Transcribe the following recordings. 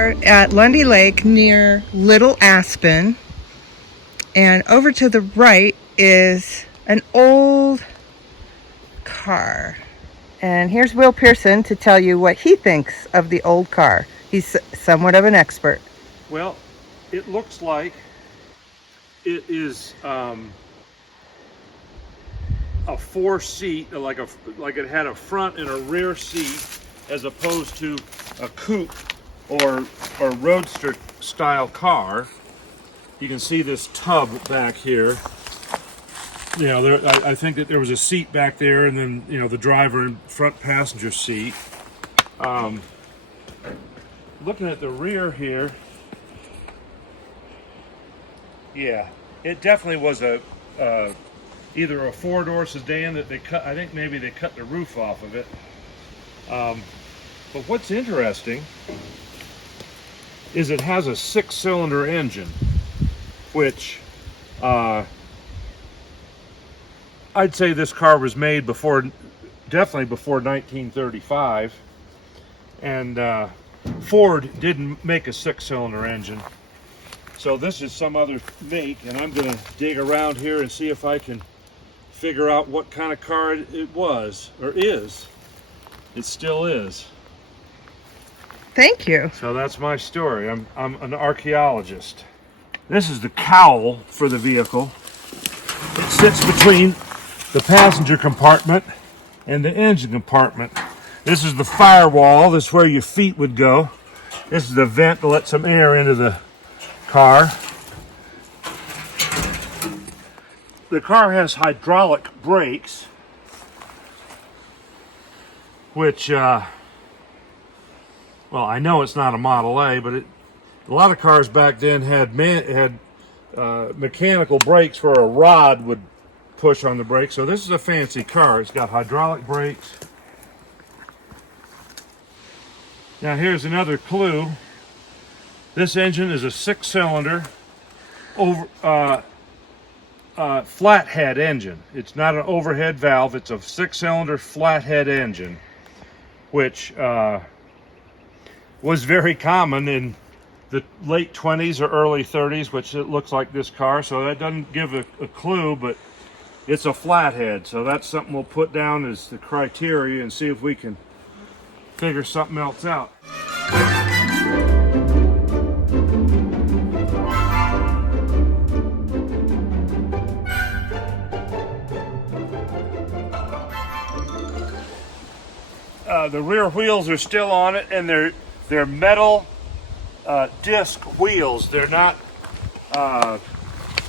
are at Lundy Lake near Little Aspen, and over to the right is an old car. And here's Will Pierson to tell you what he thinks of the old car. He's somewhat of an expert. Well, it looks like it is a 4-seat, like it had a front and a rear seat, as opposed to a coupe or roadster style car. You can see this tub back here. You know, I think that there was a seat back there, and then, you know, the driver and front passenger seat. Looking at the rear here, yeah, it definitely was a either a 4-door sedan that they cut. I think maybe they cut the roof off of it. But what's interesting is it has a 6-cylinder engine, which I'd say this car was made definitely before 1935, and Ford didn't make a 6-cylinder engine. So this is some other make, and I'm going to dig around here and see if I can figure out what kind of car it was, or is. It still is. Thank you. So that's my story. I'm an archaeologist. This is the cowl for the vehicle. It sits between the passenger compartment and the engine compartment. This is the firewall. This is where your feet would go. This is the vent to let some air into the car. The car has hydraulic brakes, which, well, I know it's not a Model A, but a lot of cars back then had mechanical brakes where a rod would push on the brake. So this is a fancy car. It's got hydraulic brakes. Now here's another clue. This engine is a 6-cylinder flathead engine. It's not an overhead valve. It's a 6-cylinder flathead engine, which was very common in the late 20s or early 30s, which it looks like this car. So that doesn't give a clue, but it's a flathead. So that's something we'll put down as the criteria and see if we can figure something else out. The rear wheels are still on it, and they're metal disc wheels. They're not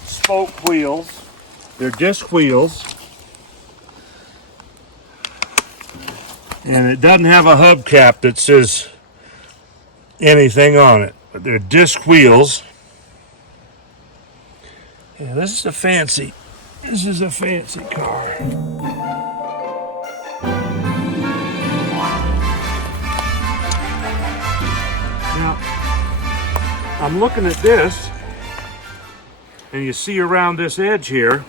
spoke wheels. They're disc wheels. And it doesn't have a hubcap that says anything on it, but they're disc wheels. Yeah, this is a fancy car. Now, I'm looking at this, and you see around this edge here,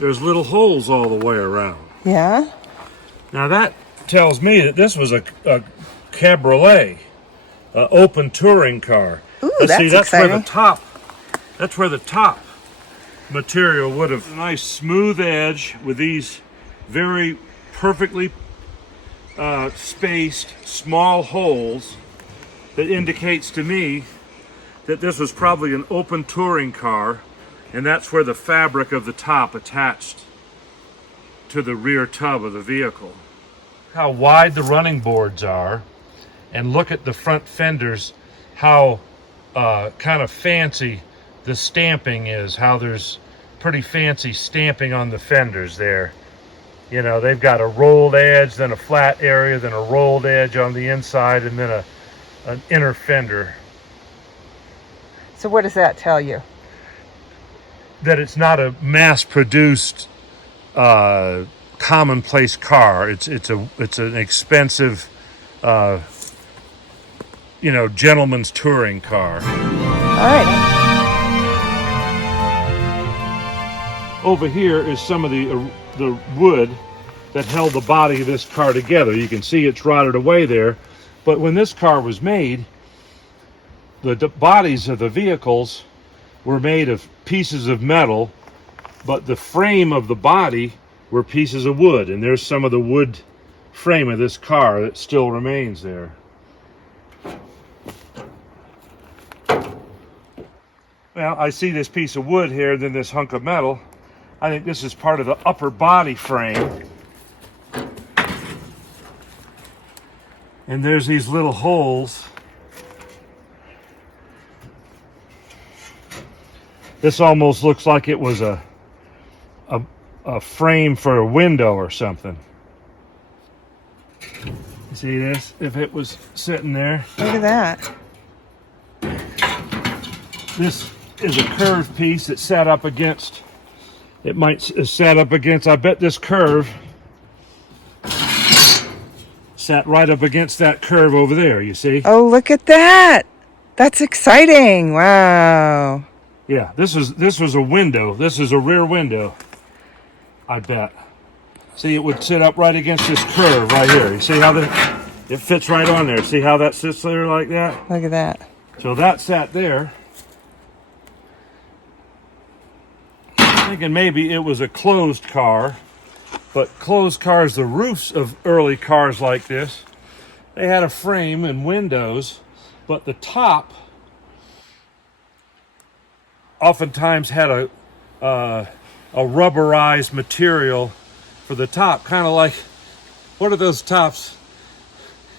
there's little holes all the way around. Yeah? Now that tells me that this was a cabriolet, open touring car. Ooh, that's exciting. That's where the top material would have. A nice smooth edge with these very perfectly spaced small holes that indicates to me that this was probably an open touring car, and that's where the fabric of the top attached to the rear tub of the vehicle. How wide the running boards are, and look at the front fenders, how kind of fancy the stamping is, how there's pretty fancy stamping on the fenders there. You know, they've got a rolled edge, then a flat area, then a rolled edge on the inside, and then an inner fender. So what does that tell you? That it's not a mass-produced commonplace car. It's an expensive, gentleman's touring car. All right. Over here is some of the wood that held the body of this car together. You can see it's rotted away there, But when this car was made, the bodies of the vehicles were made of pieces of metal, but the frame of the body were pieces of wood. And there's some of the wood frame of this car that still remains there. Well, I see this piece of wood here, then this hunk of metal. I think this is part of the upper body frame. And there's these little holes. This almost looks like it was a frame for a window or something. You see this? If it was sitting there. Look at that. This is a curved piece that's set up against, it might set up against, I bet this curve sat right up against that curve over there, you see? Oh, look at that. That's exciting. Wow. Yeah, this was a window. This is a rear window, I bet. See, it would sit up right against this curve right here. You see how it fits right on there? See how that sits there like that? Look at that. So that sat there. Thinking maybe it was a closed car, but closed cars, the roofs of early cars like this, they had a frame and windows, but the top oftentimes had a rubberized material for the top, kind of like, what are those tops?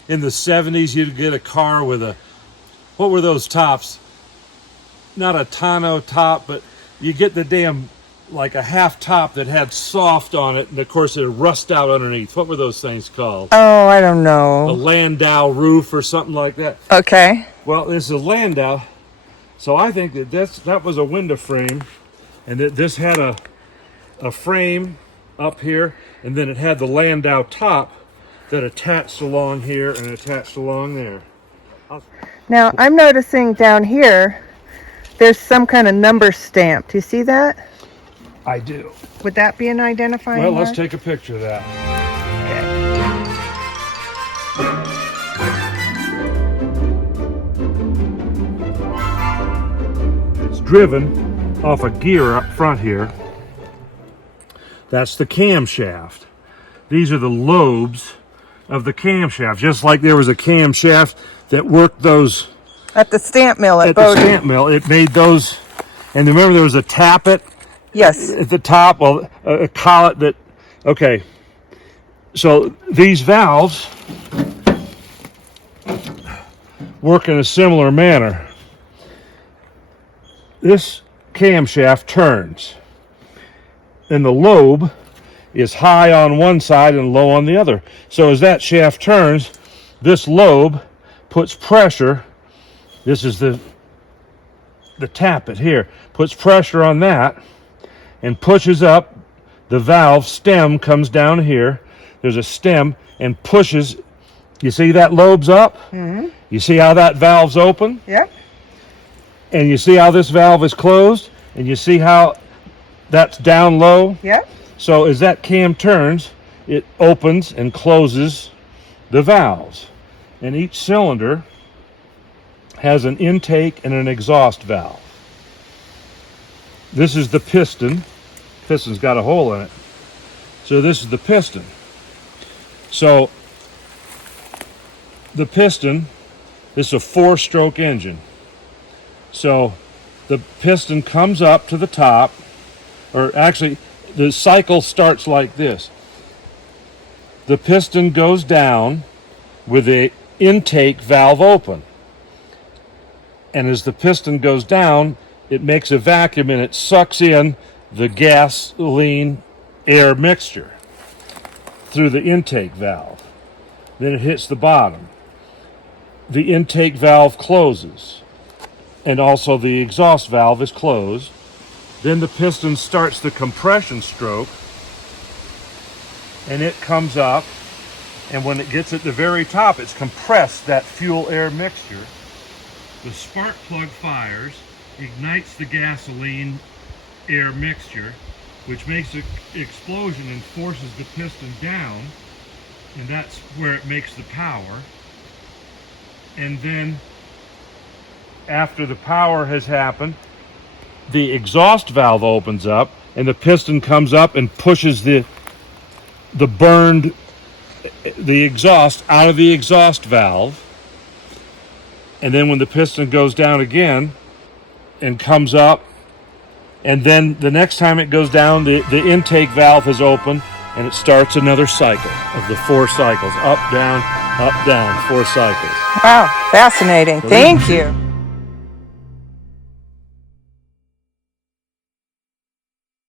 In the 70s, you'd get a car with what were those tops? Not a tonneau top, but you get the damn, like a half top that had soft on it, and of course it would rust out underneath. What were those things called? Oh, I don't A know. landau roof or something like that. Okay. Well, this is a landau, so I think that was a window frame, and that this had a frame up here, and then it had the landau top that attached along here and attached along there. Now, I'm noticing down here, there's some kind of number stamp. Do you see that? I do. Would that be an identifying Well, let's mark? take a picture of that. It's driven off a gear up front here. That's the camshaft. These are the lobes of the camshaft, just like there was a camshaft that worked those At the stamp mill at at the Bowdoin. stamp mill. It made those, and remember there was a tappet Yes. at the top, well, a collet that, okay. So these valves work in a similar manner. This camshaft turns, and the lobe is high on one side and low on the other. So as that shaft turns, this lobe puts pressure. This is the tappet here, puts pressure on that and pushes up. The valve stem comes down here. There's a stem and pushes. You see that lobe's up? Mm-hmm. You see how that valve's open? Yep. And you see how this valve is closed? And you see how that's down low? Yep. So as that cam turns, it opens and closes the valves. And each cylinder has an intake and an exhaust valve. This is the piston. Piston's got a hole in it. So this is the piston. So the piston, this is a 4-stroke engine. So the piston comes up to the top, or actually the cycle starts like this. The piston goes down with the intake valve open. And as the piston goes down, it makes a vacuum and it sucks in the gasoline air mixture through the intake valve. Then it hits the bottom. The intake valve closes, and also the exhaust valve is closed. Then the piston starts the compression stroke, and it comes up, and when it gets at the very top, it's compressed, that fuel air mixture. The spark plug fires, ignites the gasoline air mixture, which makes an explosion and forces the piston down, and that's where it makes the power. and then after the power has happened, the exhaust valve opens up and the piston comes up and pushes the exhaust out of the exhaust valve. And then when the piston goes down again and comes up, and then the next time it goes down, the intake valve is open and it starts another cycle of the 4 cycles. Up, down, 4 cycles. Wow, fascinating. Thank you.